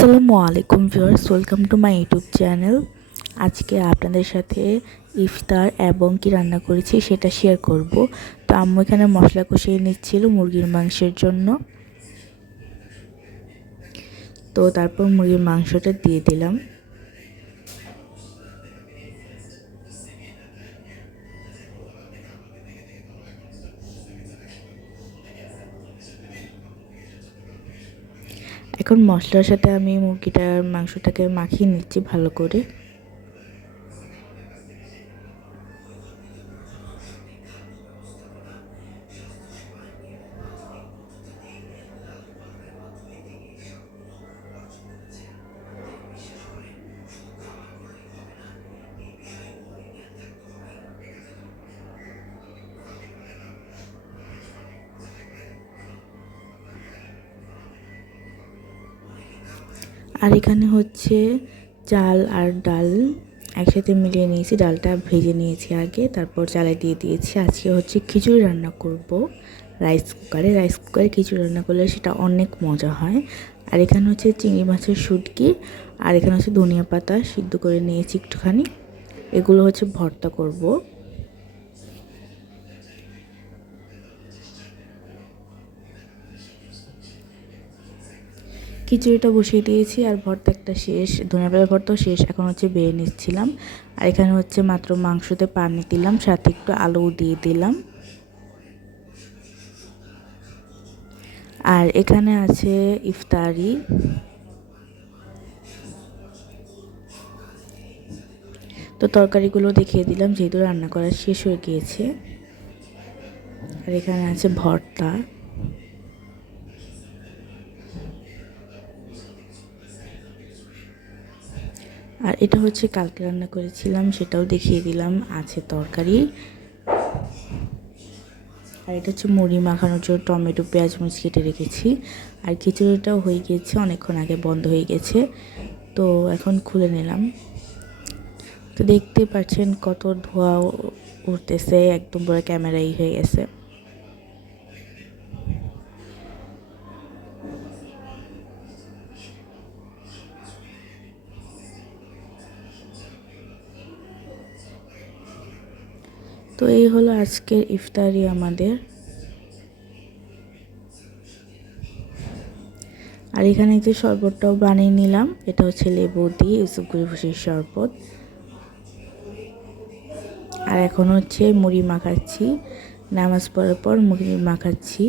আসসালামু আলাইকুম viewers, welcome to my YouTube channel. আজকে আপনাদের সাথে ইফতার এবং কি রান্না করেছি সেটা শেয়ার করব। তো আম্মু এখানে মশলা কষিয়ে নিচ্ছিল মুরগির মাংসের জন্য। তো তারপর মুরগির মাংসটা দিয়ে দিলাম। এখন মশলার সাথে আমি মুরগিটার মাংসটাকে মাখিয়ে নিচ্ছি ভালো করে। আর এখানে হচ্ছে চাল আর ডাল একসাথে মিলিয়ে নিয়েছি। ডালটা ভেজে নিয়েছি আগে, তারপর চালে দিয়ে দিয়েছি। আজকে হচ্ছে খিচুড়ি রান্না করব রাইস কুকারে খিচুড়ি রান্না করলে সেটা অনেক মজা হয়। আর এখানে হচ্ছে চিংড়ি মাছের শুটকি, আর এখানে হচ্ছে ধনিয়া পাতা সিদ্ধ করে নিয়েছি একটুখানি। এগুলো হচ্ছে ভর্তা করব। খিচুড়িটা বসিয়ে দিয়েছি আর ভর্তা একটা শেষ, ধনিয়া পাতার ভর্তাও শেষ। এখন হচ্ছে বেড়ে নিচ্ছিলাম। আর এখানে হচ্ছে মাত্র মাংসতে পানি দিলাম, সাথে একটু আলু দিয়ে দিলাম। আর এখানে আছে ইফতারি। তো তরকারিগুলো দেখিয়ে দিলাম যেহেতু রান্না করা শেষ হয়ে গিয়েছে। আর এখানে আছে ভর্তা। আর এটা হচ্ছে কালকে রান্না করেছিলাম, সেটাও দেখিয়ে দিলাম। আছে তরকারি। আর এটা হচ্ছে মুড়ি মাখানোর জন্য টমেটো পেঁয়াজ মরিচ কেটে রেখেছি। আর খিচুড়িটাও হয়ে গিয়েছে, অনেকক্ষণ আগে বন্ধ হয়ে গেছে। তো এখন খুলে নিলাম। তো দেখতে পাচ্ছেন কত ধোঁয়া উঠতেছে, একদম পুরো ক্যামেরাই হয়ে গেছে। তো এই হলো আজকের ইফতারি আমাদের। আর এখানে যে শরবতটাও বানিয়ে নিলাম, এটা হচ্ছে লেবু দিয়ে ইউসুফগুড়ি ভুষির শরবত। আর এখন হচ্ছে মুড়ি মাখাচ্ছি, নামাজ পড়ার পর মুড়ি মাখাচ্ছি।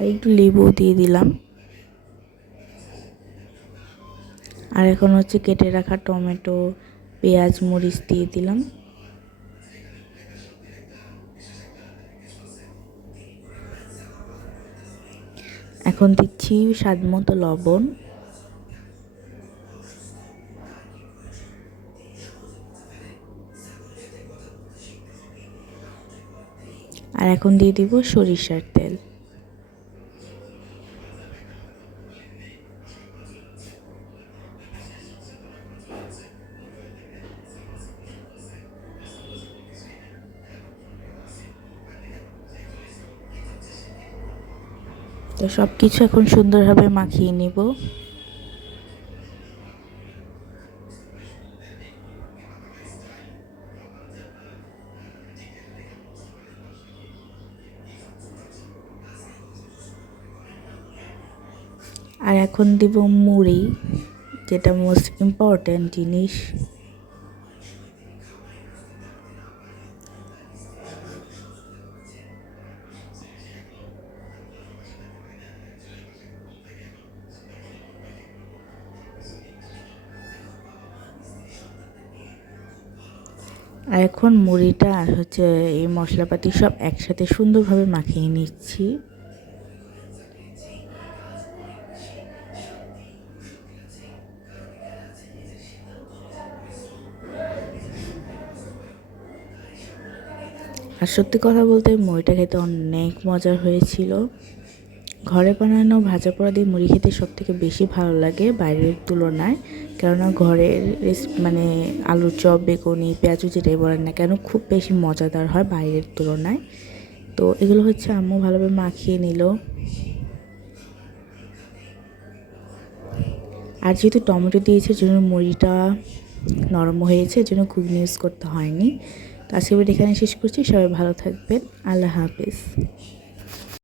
আর একটু লেবু দিয়ে দিলাম। আর এখন হচ্ছে কেটে রাখা টমেটো পেঁয়াজ মরিচ দিয়ে দিলাম। এখন দিচ্ছি স্বাদ মতো লবণ। আর এখন দিয়ে দিব সরিষার তেল। তো সব কিছু এখন সুন্দরভাবে মাখিয়ে নিব। আর এখন দিব মুড়ি, যেটা মোস্ট ইম্পর্ট্যান্ট জিনিস। আর এখন মুড়িটা আর হচ্ছে এই মশলাপাতি সব একসাথে সুন্দরভাবে মাখিয়ে নিচ্ছি। আর সত্যি কথা বলতে মুড়িটা খেতে অনেক মজার হয়েছিল। ঘরে বানানো ভাজা পোড়া দিয়ে মুড়ি খেতে সবথেকে বেশি ভালো লাগে বাইরের তুলনায়, কেননা ঘরের মানে আলুর চপ, বেগুনি, পেঁয়াজু যেটাই বলেন না কেন খুব বেশি মজাদার হয় বাইরের তুলনায়। তো এগুলো হচ্ছে আম্মু ভালোভাবে মাখিয়ে নিল। আর যেহেতু টমেটো দিয়েছে জন্য মুড়িটা নরম হয়েছে, এর জন্য ঘুগনি ইউজ করতে হয়নি। তো আজকে ভিডিও এখানে শেষ করছি। সবাই ভালো থাকবেন। আল্লাহ হাফেজ।